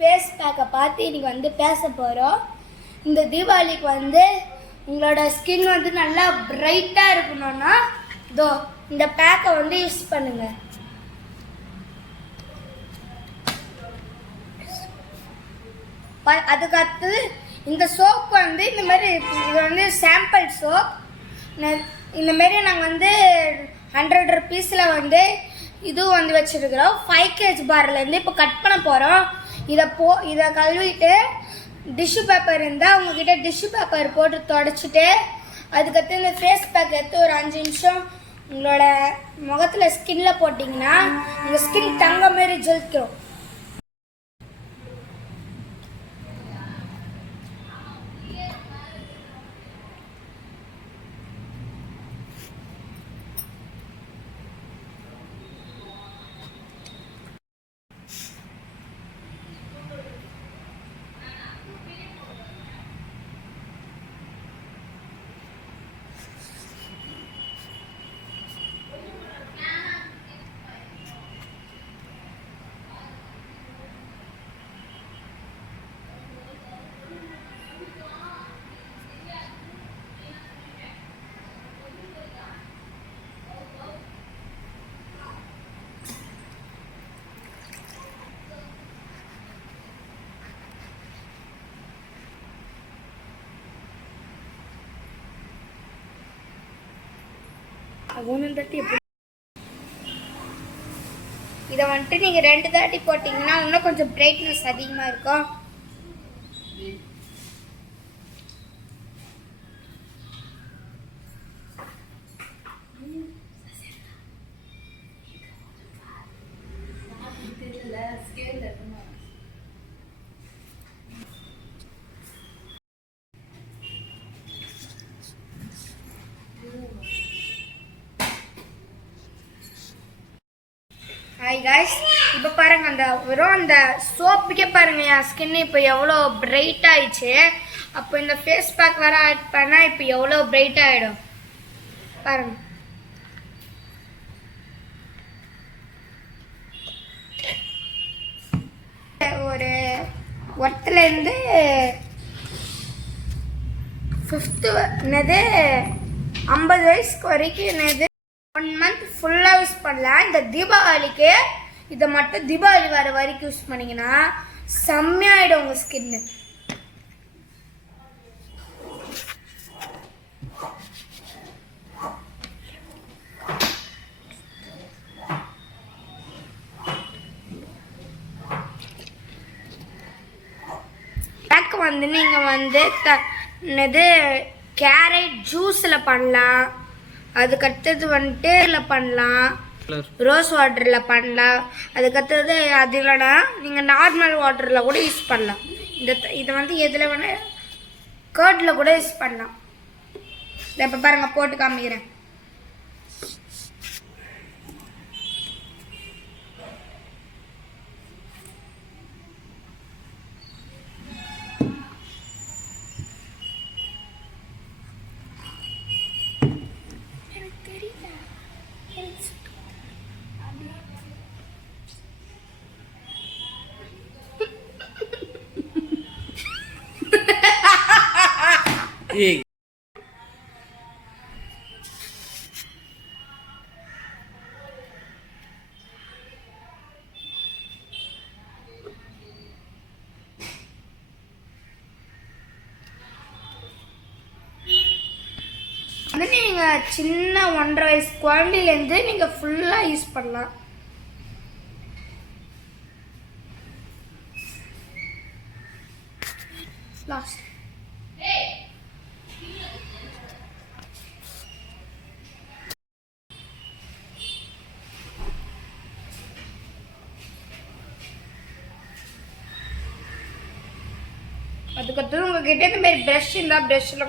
Face பேக்கை பார்த்து இன்னைக்கு வந்து பேச போகிறோம் இந்த தீபாவளிக்கு வந்து உங்களோட ஸ்கின் வந்து நல்லா பிரைட்டாக இருக்கணும்னா இதோ இந்த பேக்கை வந்து யூஸ் பண்ணுங்கள் ப- அதுக்கடுத்து இந்த சோப் வந்து இந்த மாதிரி இது வந்து சாம்பிள் சோப் இந்த மாதிரி நாங்கள் வந்து ஹண்ட்ரட் ருபீஸில் வந்து இதுவும் வந்து வச்சுருக்கிறோம். ஃபைவ் கேஜ் பார்லேருந்து இப்போ கட் பண்ண போகிறோம் இதை போ இதை கழுவிட்டு டிஷ்யூ பேப்பர் இருந்தால் உங்ககிட்ட டிஷ்யூ பேப்பர் போட்டு தொடச்சிட்டு அதுக்கடுத்து இந்த ஃபேஸ் பேக் எடுத்து ஒரு அஞ்சு நிமிஷம் உங்களோட முகத்தில் ஸ்கின்ல போட்டிங்கன்னா உங்கள் ஸ்கின் தங்க மாதிரி ஜொலிக்கிறோம் ஒன்று தட்டி எப்படி? இதை வந்துட்டு நீங்கள் ரெண்டு தாட்டி போட்டிங்கன்னா இன்னும் கொஞ்சம் பிரைட்னஸ் அதிகமாக இருக்கும். ஹாய் காய்ஸ் இப்போ பாருங்க அந்த வெறும் அந்த சோப்புக்கே பாருங்க என் ஸ்கின் இப்போ எவ்வளோ பிரைட் ஆயிடுச்சு. அப்போ இந்த ஃபேஸ் பேக் வேறு ஆட் பண்ணால் இப்போ எவ்வளோ பிரைட் ஆகிடும் பாருங்கள் ஒரு ஒருத்துலேருந்து ஃபிஃப்த்து என்னது? ஐம்பது வயசுக்கு வரைக்கும் என்னது? ஒன் மந்த் ஃபுல்லாக யூஸ் பண்ணலாம் இந்த தீபாவளிக்கு இதை மட்டும் தீபாவளி வர வரைக்கும் யூஸ் பண்ணிங்கன்னா செம்மையாயிடும் உங்கள் ஸ்கின்னு பேக் வந்து நீங்கள் வந்து த என்னது கேரட் ஜூஸில் பண்ணலாம். அதுக்கடுத்தது வந்துட்டு இதில் பண்ணலாம். ரோஸ் வாட்டரில் பண்ணலாம். அதுக்கடுத்தது அது இல்லைன்னா நீங்கள் நார்மல் வாட்டரில் கூட யூஸ் பண்ணலாம். இந்த இதை வந்து எதில் வேணால் கேர்டில் கூட யூஸ் பண்ணலாம். இதை இப்போ பாருங்கள் போட்டு காமிக்கிறேன் எனக்கு தெரியல எனக்கு ஏய். வந்து நீங்கள் சின்ன ஒன்றரை வயசு குழந்தையிலேருந்து நீங்கள் ஃபுல்லாக யூஸ் பண்ணலாம். லாஸ்ட் அதுக்கப்புறம் உங்ககிட்ட இந்த மாதிரி ப்ரஷ் இருந்தால் ப்ரஷ்ஷில்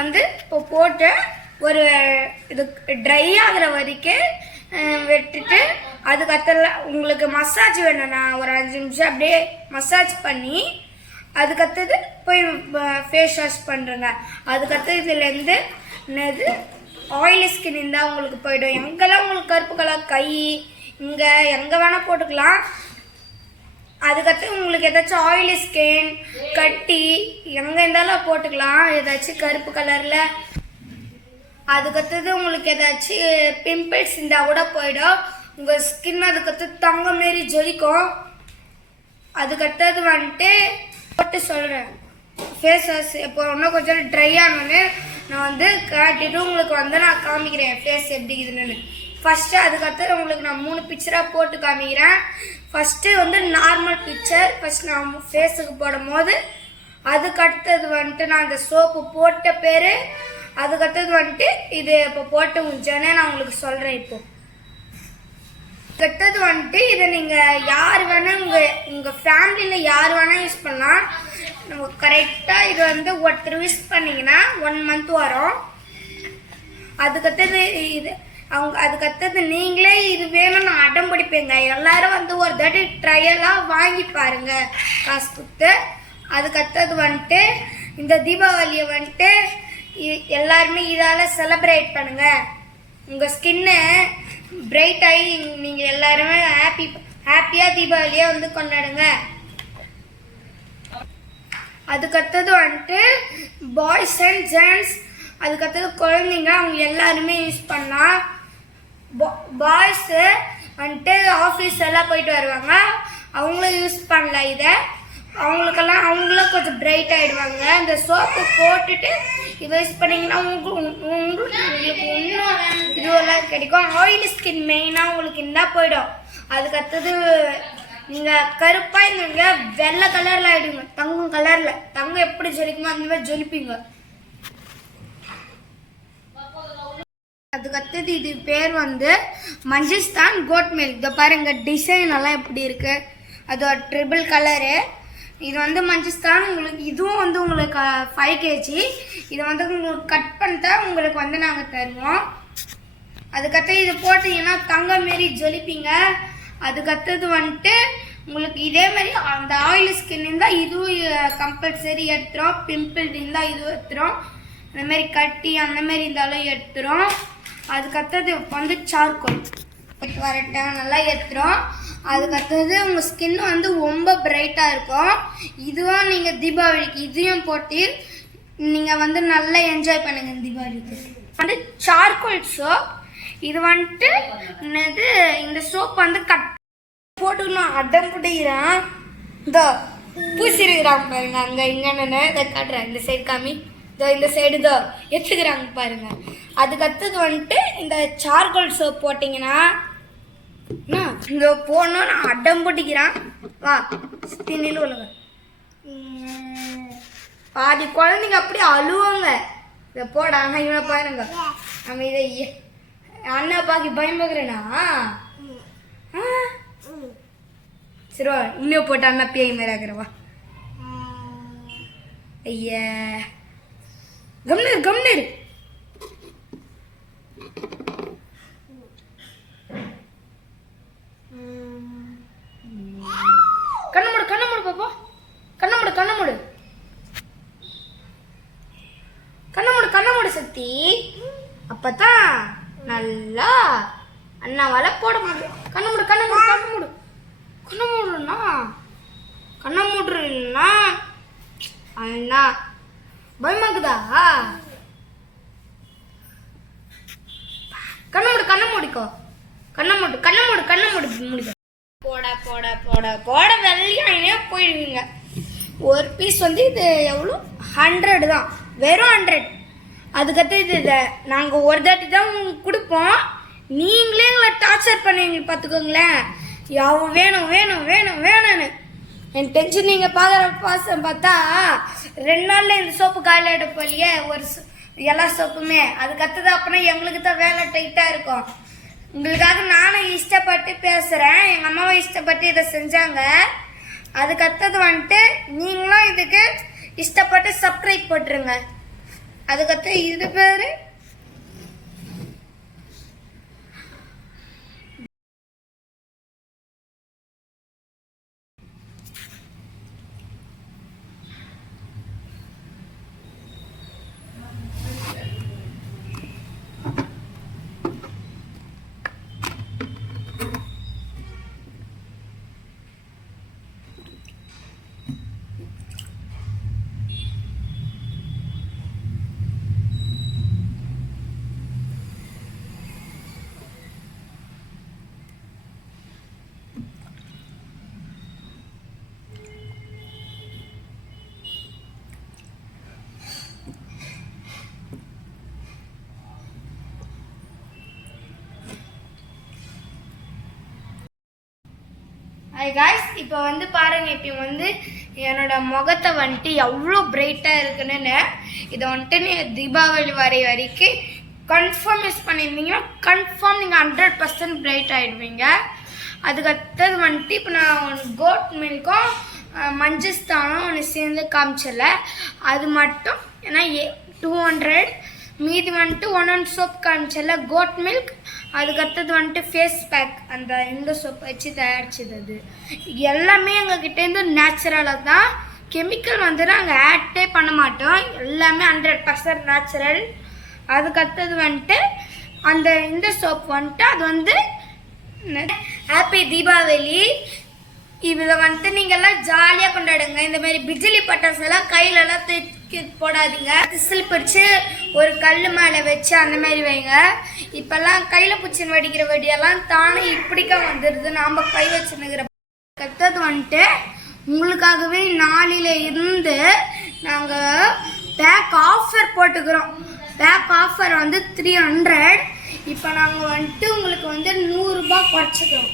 வந்து இப்போ போட்டு ஒரு இது ட்ரை ஆகுற வரைக்கும் வெட்டிட்டு விட்டுட்டு அதுக்கத்துல உங்களுக்கு மசாஜ் வேணும்னா ஒரு அஞ்சு நிமிஷம் அப்படியே மசாஜ் பண்ணி அதுக்கடுத்தது போய் ஃபேஸ் வாஷ் பண்ணுறேங்க அதுக்கடுத்தது இதுலேருந்து என்னது? ஆயிலி ஸ்கின் இருந்தால் உங்களுக்கு போயிடும். எங்கெல்லாம் உங்களுக்கு கருப்பு கலர் கை இங்கே எங்கே வேணால் போட்டுக்கலாம். அதுக்கடுத்து உங்களுக்கு ஏதாச்சும் ஆயிலி ஸ்கின் கட்டி எங்கே இருந்தாலும் போட்டுக்கலாம். ஏதாச்சும் கருப்பு கலரில் அதுக்கடுத்தது உங்களுக்கு ஏதாச்சும் பிம்பிள்ஸ் இருந்தால் கூட போயிடும். உங்கள் ஸ்கின் அதுக்கடுத்து தங்க மாரி ஜொலிக்கும். அதுக்கடுத்தது வந்துட்டு போட்டு சொல்கிறேன் ஃபேஸ் வாஷ் இப்போ இன்னும் கொஞ்சம் ட்ரை ஆனோன்னு நான் வந்து காட்டிட்டு உங்களுக்கு வந்து நான் காமிக்கிறேன். ஃபேஸ் எப்படி இருக்குதுன்னு. ஃபஸ்ட்டு அதுக்கடுத்து உங்களுக்கு நான் மூணு பிக்சராக போட்டு காமிக்கிறேன். ஃபஸ்ட்டு வந்து நார்மல் பிக்சர் ஃபஸ்ட் நான் ஃபேஸுக்கு போடும் போது அதுக்கடுத்தது வந்துட்டு நான் இந்த சோப்பு போட்ட பேர் அதுக்கடுத்தது வந்துட்டு இது இப்போ போட்டு உஞ்சேன்னு நான் உங்களுக்கு சொல்கிறேன் இப்போ. கெட்டது வந்துட்டு இதை நீங்கள் யார் வேணால் உங்கள் உங்கள் ஃபேமிலியில் யார் வேணால் யூஸ் பண்ணலாம். நம்ம கரெக்டாக இது வந்து ஒருத்தர் யூஸ் பண்ணிங்கன்னா ஒன் மந்த் வரும். அதுக்கடுத்தது இது அவங்க அதுக்கடுத்தது நீங்களே இது வேணும்னு அடம் பிடிப்பீங்க. எல்லாரும் வந்து ஒரு தட்டி ட்ரையலாக வாங்கி பாருங்க. காசு கொடுத்து. அதுக்கடுத்தது வந்துட்டு இந்த தீபாவளியை வந்துட்டு இ- எல்லாருமே இதால் செலப்ரேட் பண்ணுங்க. உங்கள் ஸ்கின்னு பிரைட் ஆகி நீங்கள் எல்லாருமே ஹாப்பி ஹாப்பியாக தீபாவளியை வந்து கொண்டாடுங்க. அதுக்கடுத்தது வந்துட்டு பாய்ஸ் அண்ட் ஜென்ட்ஸ் அதுக்கடுத்தது குழந்தைங்க அவங்க எல்லாருமே யூஸ் பண்ணலாம். பாய்ஸு வந்துட்டு ஆஃபீஸ் எல்லாம் போயிட்டு வருவாங்க. அவங்களும் யூஸ் பண்ணல இதை. அவங்களுக்கெல்லாம் அவங்களும் கொஞ்சம் பிரைட் ஆகிடுவாங்க இந்த சோப்பு போட்டுட்டு இதை யூஸ் பண்ணிங்கன்னா உங்களுக்கு உங்களுக்கு உங்களுக்கு இன்னும் இதுவெல்லாம் கிடைக்கும். ஆயிலி ஸ்கின் மெயினாக உங்களுக்கு இருந்தால் போயிடும். அதுக்கடுத்தது நீங்கள் கருப்பாக இருந்தீங்க வெள்ளை கலரில் ஆகிடுங்க தங்கம் கலரில் தங்கம் எப்படி ஜொலிக்குமோ அந்த மாதிரி ஜொலிப்பீங்க. அதுக்கடுத்தது இது பேர் வந்து மஞ்சிஸ்தான் கோட் மில்க் இதை பாருங்க டிசைன் எல்லாம் எப்படி இருக்கு. அது ட்ரிபிள் கலரு இது வந்து மஞ்சிஸ்தான் உங்களுக்கு இதுவும் வந்து உங்களுக்கு ஃபைவ் கேஜி இதை வந்து உங்களுக்கு கட் பண்ணிட்டா உங்களுக்கு வந்து நாங்கள் தருவோம். அதுக்கடுத்து இது போட்டீங்கன்னா தங்கம் மாரி ஜொலிப்பீங்க அதுக்கடுத்தது வந்துட்டு உங்களுக்கு இதே மாதிரி அந்த ஆயில் ஸ்கின் இருந்தால் இதுவும் கம்பல்சரி எடுத்துரும். பிம்பிள் இருந்தால் இதுவும் எடுத்துரும். அந்த மாதிரி கட்டி அந்த மாதிரி இருந்தாலும் எடுத்துரும். அதுக்கடுத்தது வந்து சார்கோல் வரட்டும் நல்லா ஏற்றுறோம் அதுக்கடுத்தது உங்கள் ஸ்கின் வந்து ரொம்ப பிரைட்டாக இருக்கும். இதுவும் நீங்கள் தீபாவளிக்கு இதையும் போட்டு நீங்கள் வந்து நல்லா என்ஜாய் பண்ணுங்க தீபாவளிக்கு. வந்து சார்கோல் சோப் இது வந்துட்டு என்னது இந்த சோப் வந்து கட் போட்டுக்கணும் அடம் பிடிக்கிறான். இதோ பூசிருக்கிறாங்க பாருங்க. அங்கே இங்கே இதை காட்டுறேன். இந்த சைடு காமி. இந்த சைடு இதோ எடுத்துக்கிறாங்க பாருங்க. அதுக்கடுத்தது வந்துட்டு இந்த சார்கோல் சோப் போட்டிங்கன்னா என்ன இந்த போடணும் நான் அடம் பிடிக்கிறான். வா திண்ணில் உலக பாதி குழந்தைங்க அப்படியே அழுவாங்க. இதை போடாங்க இவனை பாருங்க. நம்ம இதை அண்ணா பாக்கி பயமுகிறேனா சரி வா இன்னும் போட்டு அண்ணா பேய் மாதிரி ஆகிறவா ஐயா. கம்னரு கம்னரு கண்ணு மூடு கண்ணு மூடு பாப்பா. கண்ணு மூடு கண்ணு மூடு. கண்ணு மூடு கண்ணு மூடு சக்தி. அப்பதான் நல்லா அண்ணாவால போட முடியும். கண்ணு மூடு கண்ணு மூடு கண்ணு மூடு. கண்ணு மூடுனா கண்ணை மூடுறா அண்ணா பயமாக்குதா? கண்ணை மூடு கண்ணை மூடிக்கோ. கண்ணை மூடு கண்ணை மூடு கண்ணை மூடு முடிக்க. போட போட போட போட வெள்ளையானே போயிடுவீங்க ஒரு பீஸ் வந்து இது எவ்வளோ? ஹண்ட்ரட் தான். வெறும் ஹண்ட்ரட் அதுக்கடுத்து இது இதை நாங்கள் ஒரு தாட்டி தான் உங்களுக்கு கொடுப்போம். நீங்களே எங்களை டார்ச்சர் பண்ணுவீங்க பார்த்துக்கோங்களேன் யாவ வேணும் வேணும் வேணும் வேணும்னு. என் டென்ஷன் நீங்கள் பார்க்குற பாசம் பார்த்தா ரெண்டு நாளில் இந்த சோப்பு காலையில் எடுப்போம் ஒரு சோ- எல்லா சோப்புமே. அதுக்கடுத்தது அப்புறம் எங்களுக்கு தான் வேலை டைட்டாக இருக்கும். உங்களுக்காக நானும் இஷ்டப்பட்டு பேசுகிறேன் எங்கள் அம்மாவும் இஷ்டப்பட்டு இதை செஞ்சாங்க. அதுக்கத்தது வந்துட்டு நீங்களும் இதுக்கு இஷ்டப்பட்டு சப்ஸ்கிரைப் போட்டுருங்க. அதுக்கடுத்து இது பேர் ஹாய் காய்ஸ் இப்போ வந்து பாருங்க இப்போ வந்து என்னோட முகத்தை வந்துட்டு எவ்வளோ பிரைட்டாக இருக்குன்னு. இதை வந்துட்டு நீங்கள் தீபாவளி வரை வரைக்கும் கன்ஃபார்ம் யூஸ் பண்ணியிருந்தீங்கன்னா கன்ஃபார்ம் நீங்கள் ஹண்ட்ரட் பர்சன்ட் பிரைட் ஆகிடுவீங்க அதுக்கடுத்தது வந்துட்டு இப்போ நான் கோட் மில்க்கும் மஞ்சஸ்தானும் ஒன்று சேர்ந்து காமிச்சல. அது மட்டும் ஏன்னா ஏ டூ ஹண்ட்ரட் மீதி வந்துட்டு ஒன் ஒன் சோப் காமிச்சல கோட் மில்க் அதுக்கடுத்தது வந்துட்டு ஃபேஸ் பேக் அந்த இந்த சோப் வச்சு தயாரிச்சது. அது எல்லாமே எங்ககிட்டேருந்து நேச்சுரலாக தான். கெமிக்கல் வந்து நாங்கள் ஆட்டே பண்ண மாட்டோம். எல்லாமே ஹண்ட்ரட் பர்சன்ட் நேச்சுரல் அதுக்கடுத்தது வந்துட்டு அந்த இந்த சோப் வந்துட்டு அது வந்து ஹாப்பி தீபாவளி இதில் வந்துட்டு நீங்கள்லாம் ஜாலியாக கொண்டாடுங்க. இந்த மாதிரி பிஜிலி பட்டாசெல்லாம் கையிலலாம் தூக்கி போடாதீங்க. விசில் பிடிச்சி ஒரு கல் மேலே வச்சு அந்த மாதிரி வைங்க. இப்போல்லாம் கையில் பிடிச்சின்னு வடிக்கிற வெடியெல்லாம் தானே இப்படிக்கா வந்துடுது நாம் கை வச்சுன்னுக்கிற கத்தது வந்துட்டு உங்களுக்காகவே நாளில் இருந்து நாங்கள் பேக் ஆஃபர் போட்டுக்கிறோம். பேக் ஆஃபர் வந்து த்ரீ ஹண்ட்ரட் இப்போ நாங்கள் வந்துட்டு உங்களுக்கு வந்து நூறுரூபா குறைச்சிக்கிறோம்.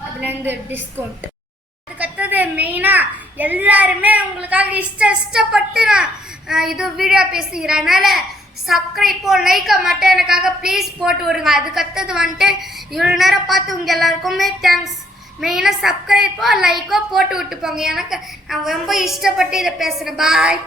அதுலேருந்து டிஸ்கவுண்ட் அதுக்கடுத்தது மெயினாக எல்லாருமே உங்களுக்காக இஷ்ட இஷ்டப்பட்டு நான் அஹ், இது வீடியோ பேசுகிறனால அதனால சப்ஸ்கிரைப்போ லைக்கை மட்டும் எனக்காக ப்ளீஸ் போட்டு விடுங்க. அதுக்கடுத்தது வந்துட்டு இவ்வளோ நேரம் பார்த்து உங்கள் எல்லாருக்குமே தேங்க்ஸ் மெயினாக சப்ஸ்கிரைப்போ லைக்கோ போட்டு விட்டு போங்க எனக்கு நான் ரொம்ப இஷ்டப்பட்டு இதை பேசுகிறேன் பாய்